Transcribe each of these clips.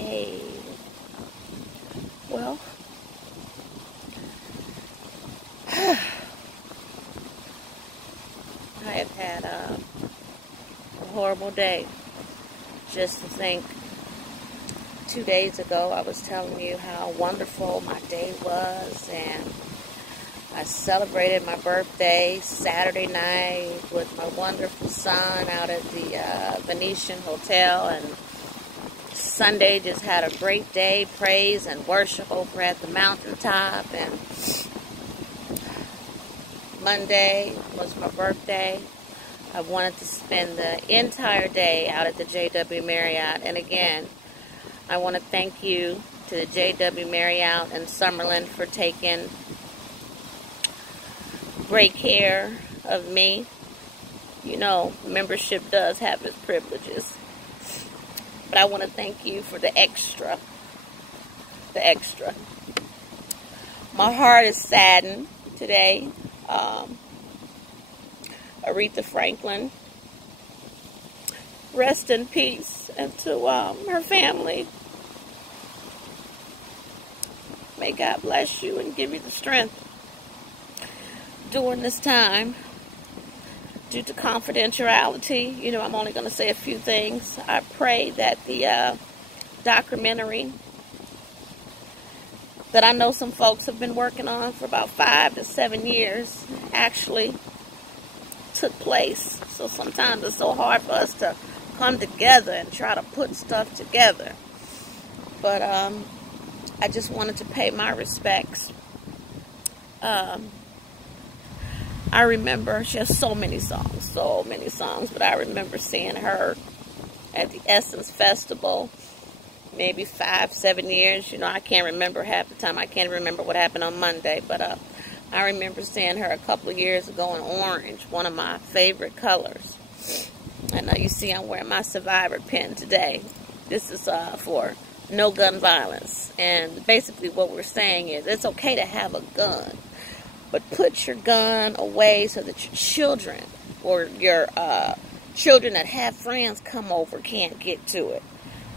Hey, well, I have had a horrible day. Just to think, 2 days ago I was telling you how wonderful my day was, and I celebrated my birthday Saturday night with my wonderful son out at the Venetian Hotel, and Sunday just had a great day, praise and worship over at the mountaintop, and Monday was my birthday. I wanted to spend the entire day out at the JW Marriott, and again, I want to thank you to the JW Marriott in Summerlin for taking great care of me. You know, membership does have its privileges. But I want to thank you for the extra. The extra. My heart is saddened today. Aretha Franklin, rest in peace, and to her family. May God bless you and give you the strength during this time. Due to confidentiality, you know, I'm only going to say a few things. I pray that the documentary that I know some folks have been working on for about 5 to 7 years actually took place. So sometimes it's so hard for us to come together and try to put stuff together. But I just wanted to pay my respects. I remember, she has so many songs, but I remember seeing her at the Essence Festival maybe 5, 7 years. You know, I can't remember half the time. I can't remember what happened on Monday, but I remember seeing her a couple of years ago in orange, one of my favorite colors. And you see I'm wearing my Survivor pin today. This is for no gun violence. And basically what we're saying is it's okay to have a gun, but put your gun away so that your children or your children that have friends come over can't get to it.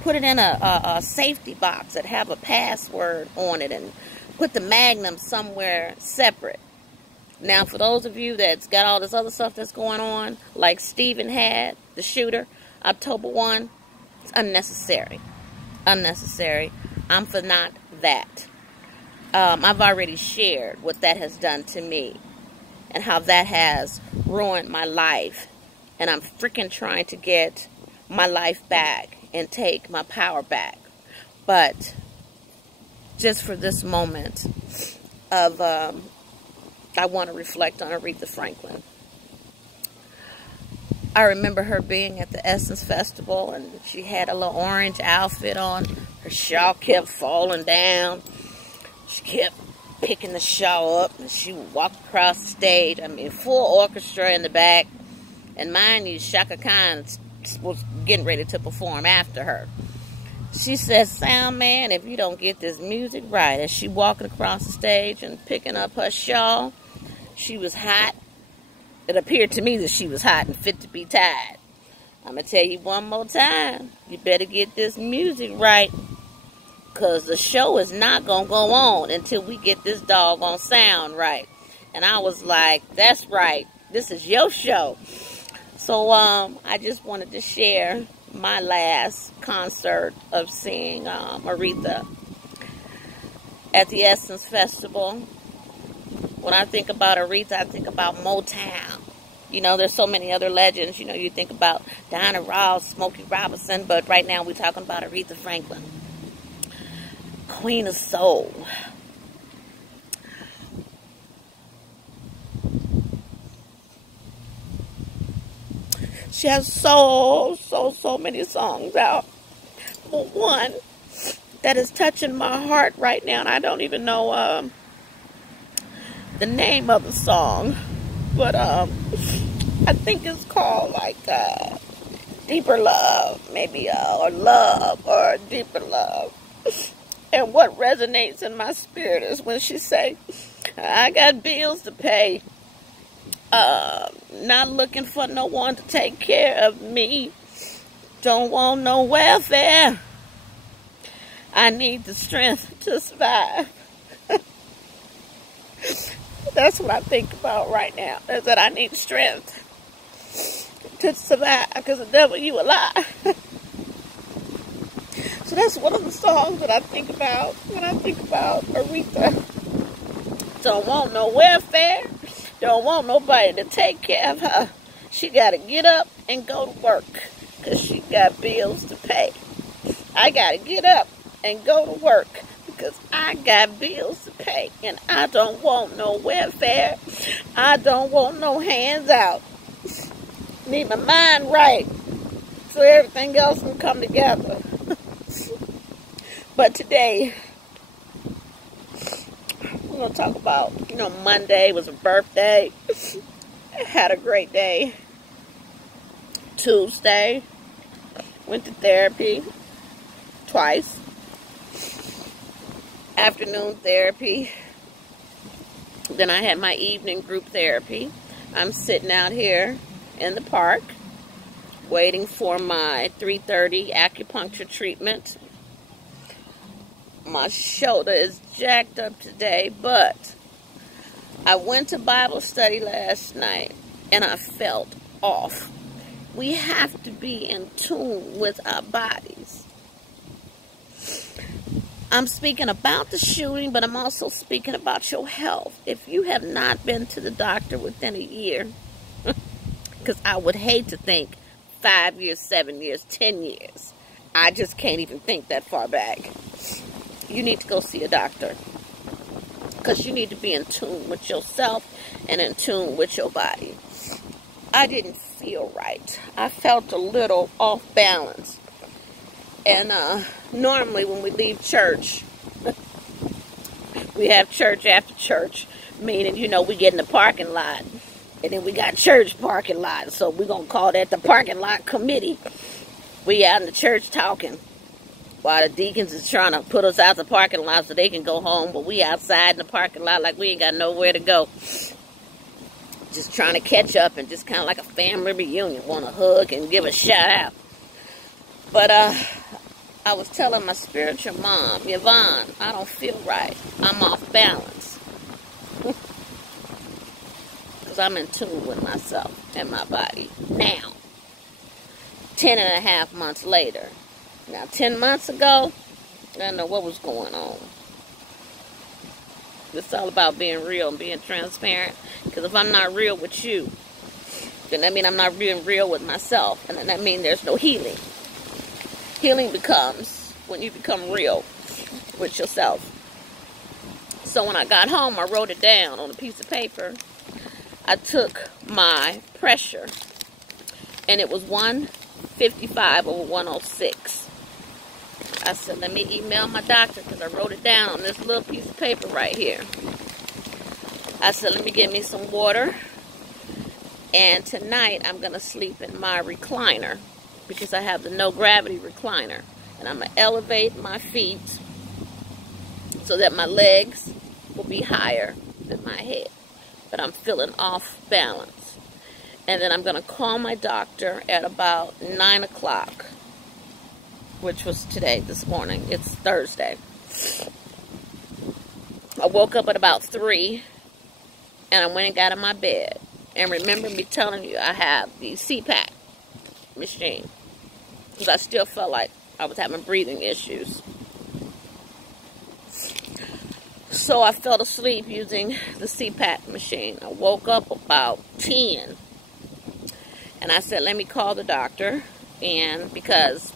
Put it in a safety box that have a password on it, and put the Magnum somewhere separate. Now, for those of you that's got all this other stuff that's going on, like Stephen had, the shooter, October 1, it's unnecessary. Unnecessary. I'm for not that. I've already shared what that has done to me and how that has ruined my life. And I'm freaking trying to get my life back and take my power back. But just for this moment of, I want to reflect on Aretha Franklin. I remember her being at the Essence Festival, and she had a little orange outfit on. Her shawl kept falling down. She kept picking the shawl up, and she walked across the stage. I mean, full orchestra in the back. And mind you, Shaka Khan was getting ready to perform after her. She said, "Sound man, if you don't get this music right." As she walking across the stage and picking up her shawl, she was hot. It appeared to me that she was hot and fit to be tied. I'm going to tell you one more time. You better get this music right, because the show is not going to go on until we get this doggone sound right. And I was like, that's right. This is your show. So I just wanted to share my last concert of seeing Aretha at the Essence Festival. When I think about Aretha, I think about Motown. You know, there's so many other legends. You know, you think about Diana Ross, Smokey Robinson, but right now we're talking about Aretha Franklin. Queen of Soul. She has so many songs out. But one that is touching my heart right now, and I don't even know the name of the song, but I think it's called like Deeper Love, maybe, or Love, or Deeper Love. And what resonates in my spirit is when she say, "I got bills to pay. Not looking for no one to take care of me. Don't want no welfare. I need the strength to survive. That's what I think about right now, is that I need strength to survive, because the devil, you a lie. So that's one of the songs that I think about when I think about Aretha. Don't want no welfare, don't want nobody to take care of her. She got to get up and go to work, because she got bills to pay. I got to get up and go to work, because I got bills to pay, and I don't want no welfare. I don't want no hands out. Need my mind right so everything else can come together. But today, we're going to talk about, Monday was a birthday. I had a great day. Tuesday, went to therapy twice. Afternoon therapy. Then I had my evening group therapy. I'm sitting out here in the park waiting for my 3:30 acupuncture treatment. My shoulder is jacked up today, but I went to Bible study last night and I felt off. We have to be in tune with our bodies. I'm speaking about the shooting, but I'm also speaking about your health. If you have not been to the doctor within a year, because I would hate to think 5 years, 7 years, 10 years. I just can't even think that far back. You need to go see a doctor, because you need to be in tune with yourself and in tune with your body. I didn't feel right. I felt a little off balance. And normally when we leave church, we have church after church, meaning, we get in the parking lot. And then we got church parking lot. So we're going to call that the parking lot committee. We out in the church talking, while the deacons is trying to put us out the parking lot so they can go home. But we outside in the parking lot like we ain't got nowhere to go. Just trying to catch up, and just kind of like a family reunion. Want to hug and give a shout out. But I was telling my spiritual mom, Yvonne, I don't feel right. I'm off balance. Because I'm in tune with myself and my body now. 10.5 months later. Now, 10 months ago, I don't know what was going on. It's all about being real and being transparent. Because if I'm not real with you, then that means I'm not being real with myself. And then that means there's no healing. Healing becomes when you become real with yourself. So when I got home, I wrote it down on a piece of paper. I took my pressure, and it was 155 over 106. I said, let me email my doctor, because I wrote it down on this little piece of paper right here. I said, let me get me some water, and tonight I'm going to sleep in my recliner, because I have the no gravity recliner, and I'm going to elevate my feet so that my legs will be higher than my head, but I'm feeling off balance. And then I'm going to call my doctor at about 9 o'clock, which was this morning. It's Thursday. I woke up at about 3, and I went and got in my bed. And remember me telling you I have the CPAP machine, because I still felt like I was having breathing issues. So I fell asleep using the CPAP machine. I woke up about 10, and I said, let me call the doctor, and because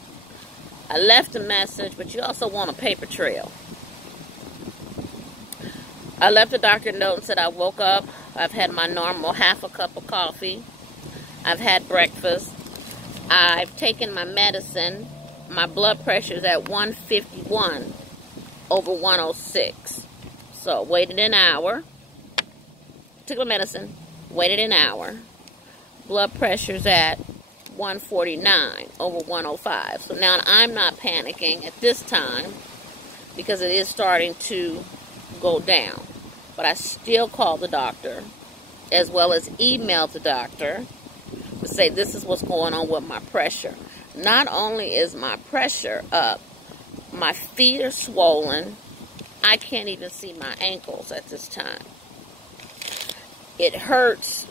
I left a message, but you also want a paper trail. I left the doctor a note and said I woke up, I've had my normal half a cup of coffee, I've had breakfast, I've taken my medicine, my blood pressure is at 151 over 106. So waited an hour, took my medicine, waited an hour, blood pressure's at 149 over 105. So now I'm not panicking at this time, because it is starting to go down. But I still call the doctor, as well as email the doctor to say this is what's going on with my pressure. Not only is my pressure up, My feet are swollen. I can't even see my ankles at this time. It hurts.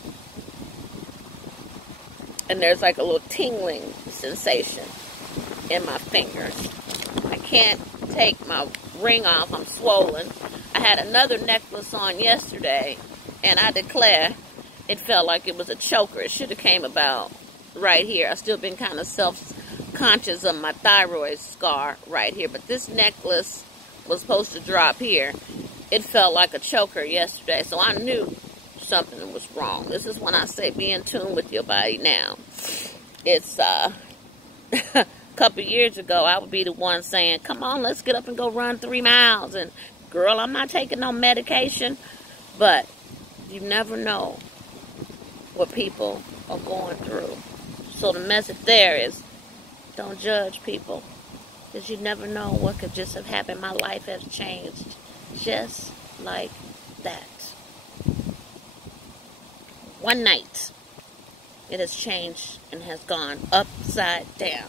And there's like a little tingling sensation in my fingers. I can't take my ring off. I'm swollen. I had another necklace on yesterday, and I declare it felt like it was a choker. It should have came about right here. I've still been kind of self-conscious of my thyroid scar right here, but this necklace was supposed to drop here. It felt like a choker yesterday, so I knew something was wrong. This is when I say be in tune with your body now. It's a couple years ago, I would be the one saying, come on, let's get up and go run 3 miles. And girl, I'm not taking no medication. But you never know what people are going through. So the message there is, don't judge people, because you never know what could just have happened. My life has changed just like that. One night, it has changed and has gone upside down.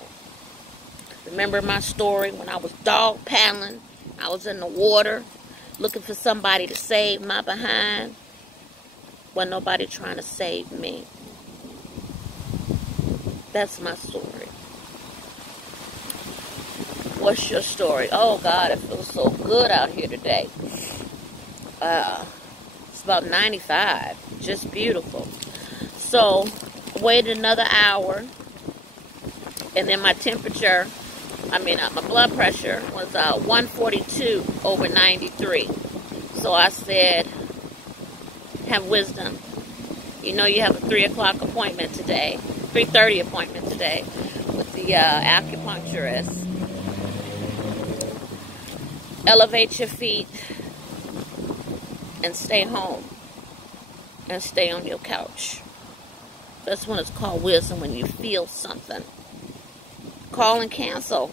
Remember my story when I was dog paddling? I was in the water looking for somebody to save my behind. Wasn't nobody trying to save me. That's my story. What's your story? Oh God, it feels so good out here today. It's about 95. Just beautiful. So, waited another hour, and then my temperature, my blood pressure was 142 over 93. So I said, have wisdom. You know you have a 3 o'clock appointment today, 3:30 appointment today with the acupuncturist. Elevate your feet and stay home and stay on your couch. That's when it's called wisdom, when you feel something. Call and cancel,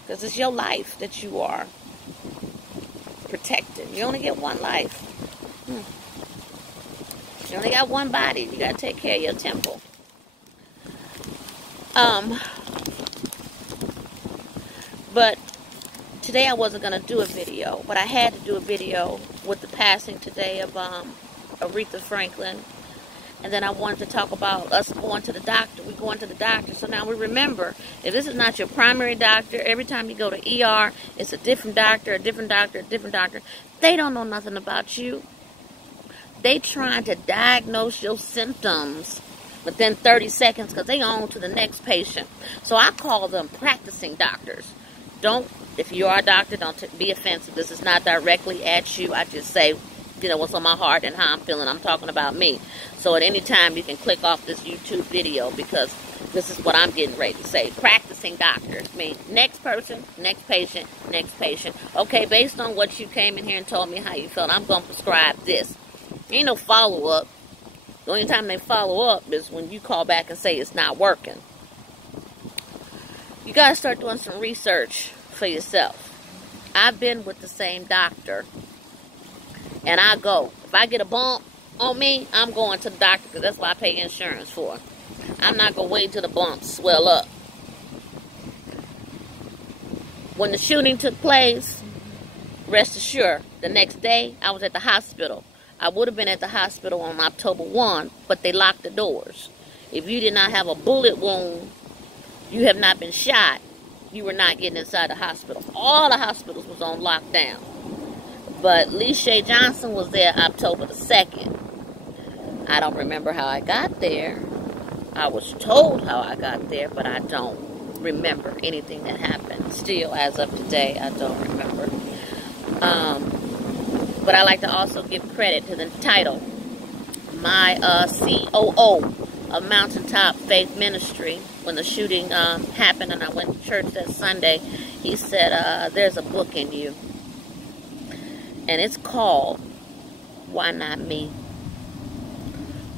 because it's your life that you are protecting. You only get one life. You only got one body. You got to take care of your temple. But today I wasn't going to do a video, but I had to do a video with the passing today of Aretha Franklin. And then I wanted to talk about us going to the doctor. We're going to the doctor. So now we remember, if this is not your primary doctor, every time you go to ER, it's a different doctor, a different doctor, a different doctor. They don't know nothing about you. They trying to diagnose your symptoms within 30 seconds because they on to the next patient. So I call them practicing doctors. If you are a doctor, don't be offensive. This is not directly at you. I just say, what's on my heart and how I'm feeling. I'm talking about me. So at any time, you can click off this YouTube video, because this is what I'm getting ready to say. Practicing doctors mean next person, next patient, next patient. Okay, based on what you came in here and told me how you felt, I'm going to prescribe this. Ain't no follow-up. The only time they follow up is when you call back and say it's not working. You got to start doing some research for yourself. I've been with the same doctor, and I go. If I get a bump on me, I'm going to the doctor, because that's what I pay insurance for. I'm not going to wait till the bumps swell up. When the shooting took place, rest assured, the next day I was at the hospital. I would have been at the hospital on October 1, but they locked the doors. If you did not have a bullet wound, you have not been shot, you were not getting inside the hospital. All the hospitals was on lockdown. But Shey Johnson was there October the 2nd. I don't remember how I got there. I was told how I got there, but I don't remember anything that happened. Still, as of today, I don't remember. But I like to also give credit to the title. My COO of Mountaintop Faith Ministry, when the shooting happened and I went to church that Sunday, he said, there's a book in you. And it's called Why Not Me?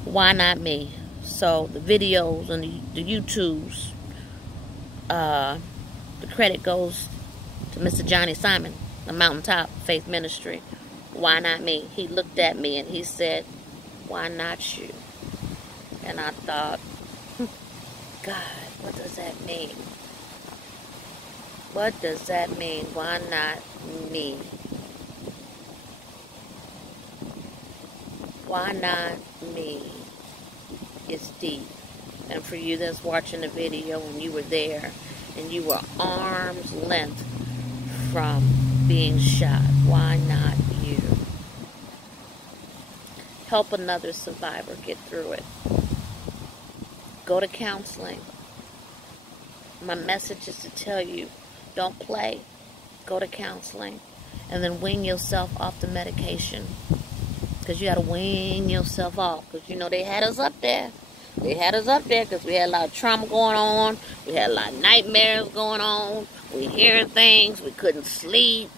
Why Not Me? So the videos and the YouTubes, the credit goes to Mr. Johnny Simon, the Mountaintop Faith Ministry. Why not me? He looked at me and he said, why not you? And I thought, God, what does that mean? What does that mean? Why not me? Why not me? It's deep. And for you that's watching the video and you were there and you were arm's length from being shot, why not you? Help another survivor get through it. Go to counseling. My message is to tell you, don't play. Go to counseling. And then wean yourself off the medication. Because you got to wean yourself off. Because, you know, they had us up there. They had us up there because we had a lot of trauma going on. We had a lot of nightmares going on. We hearing things. We couldn't sleep.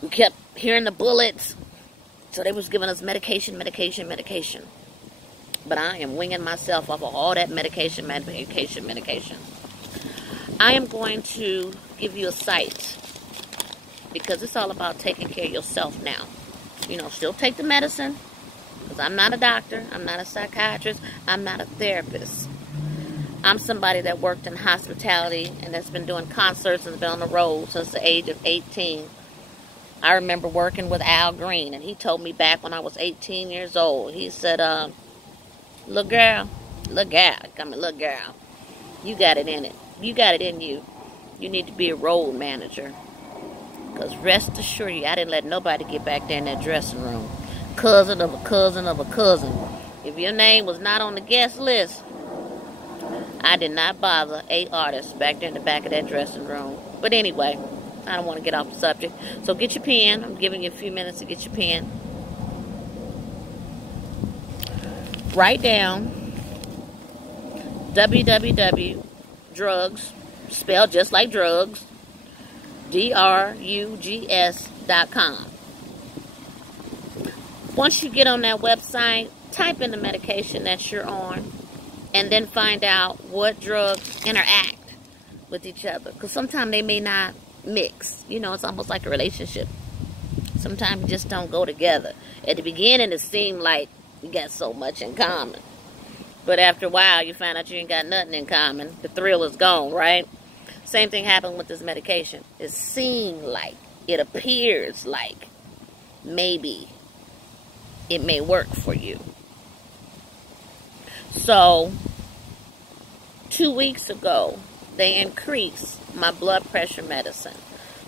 We kept hearing the bullets. So they was giving us medication. But I am winging myself off of all that medication. I am going to give you a site. Because it's all about taking care of yourself now. You know, still take the medicine. Because I'm not a doctor. I'm not a psychiatrist. I'm not a therapist. I'm somebody that worked in hospitality and that's been doing concerts and been on the road since the age of 18. I remember working with Al Green, and he told me back when I was 18 years old, he said, little girl, you got it in it. You got it in you. You need to be a road manager. Because rest assured you, I didn't let nobody get back there in that dressing room. Cousin of a cousin of a cousin. If your name was not on the guest list, I did not bother 8 artists back there in the back of that dressing room. But anyway, I don't want to get off the subject. So get your pen. I'm giving you a few minutes to get your pen. Write down www.drugs, spelled just like drugs, drugs.com. Once you get on that website, type in the medication that you're on, and then find out what drugs interact with each other. Because sometimes they may not mix. You know, it's almost like a relationship. Sometimes you just don't go together. At the beginning, it seemed like you got so much in common. But after a while, you find out you ain't got nothing in common. The thrill is gone, right? Same thing happened with this medication. It seemed like, it appears like, maybe it may work for you. So, 2 weeks ago, they increased my blood pressure medicine.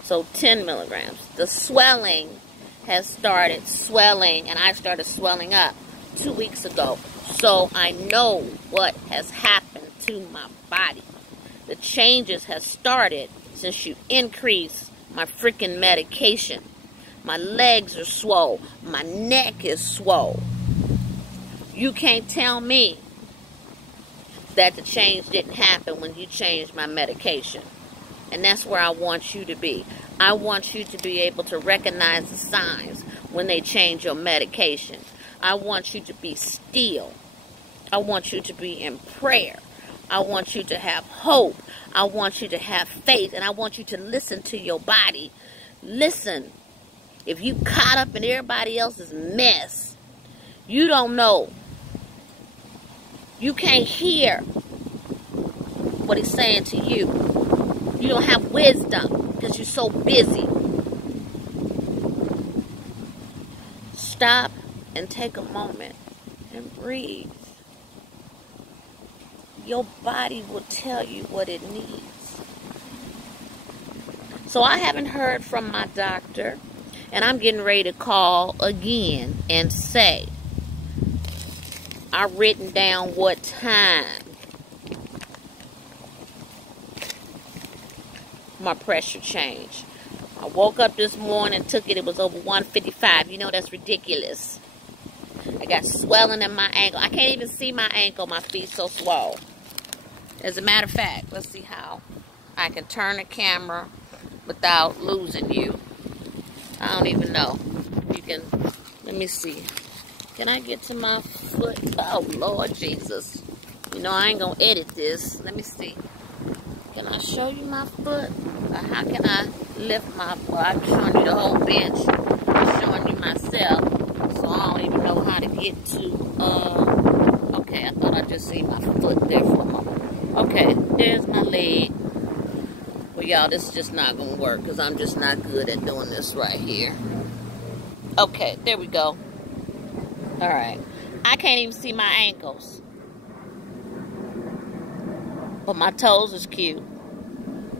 So 10 milligrams. The swelling has started swelling, and I started swelling up 2 weeks ago. So I know what has happened to my body. The changes have started since you increased my freaking medication. My legs are swole. My neck is swole. You can't tell me that the change didn't happen when you changed my medication. And that's where I want you to be. I want you to be able to recognize the signs when they change your medication. I want you to be still. I want you to be in prayer. I want you to have hope. I want you to have faith. And I want you to listen to your body. Listen. If you caught up in everybody else's mess, you don't know. You can't hear what he's saying to you. You don't have wisdom because you're so busy. Stop and take a moment and breathe. Your body will tell you what it needs. So I haven't heard from my doctor, and I'm getting ready to call again and say, I've written down what time my pressure changed. I woke up this morning, took it, it was over 155. You know, that's ridiculous. I got swelling in my ankle. I can't even see my ankle. My feet so swole. As a matter of fact, let's see how I can turn the camera without losing you. I don't even know. You can, let me see. Can I get to my foot? Oh, Lord Jesus. You know, I ain't going to edit this. Let me see. Can I show you my foot? Or how can I lift my foot? I'm showing you the whole bench. I'm showing you myself. So I don't even know how to get to, okay, I thought I just seen my foot there for a moment. Okay, there's my leg. Well, But y'all, this is just not going to work because I'm just not good at doing this right here. Okay, there we go. All right. I can't even see my ankles. But my toes is cute.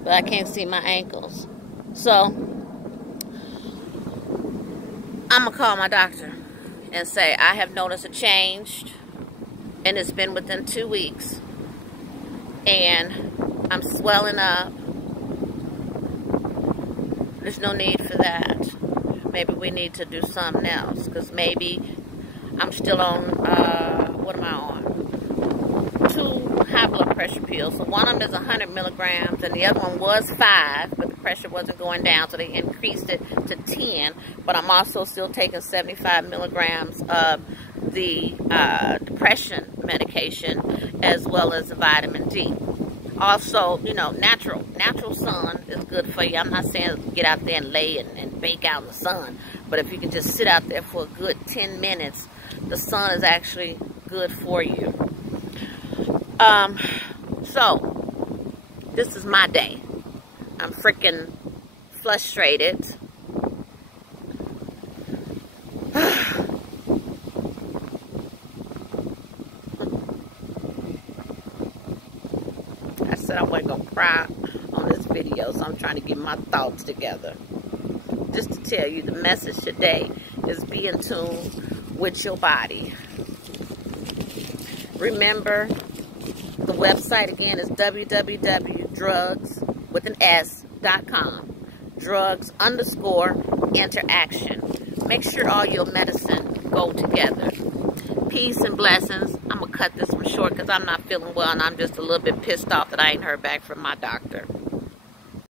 But I can't see my ankles. So, I'm going to call my doctor and say, I have noticed a change. And it's been within 2 weeks. And I'm swelling up. There's no need for that. Maybe we need to do something else. Because maybe I'm still on, what am I on? 2 high blood pressure pills. So one of them is 100 milligrams. And the other one was 5. But the pressure wasn't going down. So they increased it to 10. But I'm also still taking 75 milligrams of the depression medication. As well as vitamin D. Also, you know, natural sun is good for you. I'm not saying get out there and lay and bake out in the sun. But if you can just sit out there for a good 10 minutes, the sun is actually good for you. So, this is my day. I'm freaking frustrated. I said I wasn't going to cry on this video, so I'm trying to get my thoughts together. Just to tell you, the message today is be in tune with your body. Remember, the website again is www.drugs.com. Drugs_interaction. Make sure all your medicine go together. Peace and blessings. I'm going to cut this one short because I'm not feeling well and I'm just a little bit pissed off that I ain't heard back from my doctor.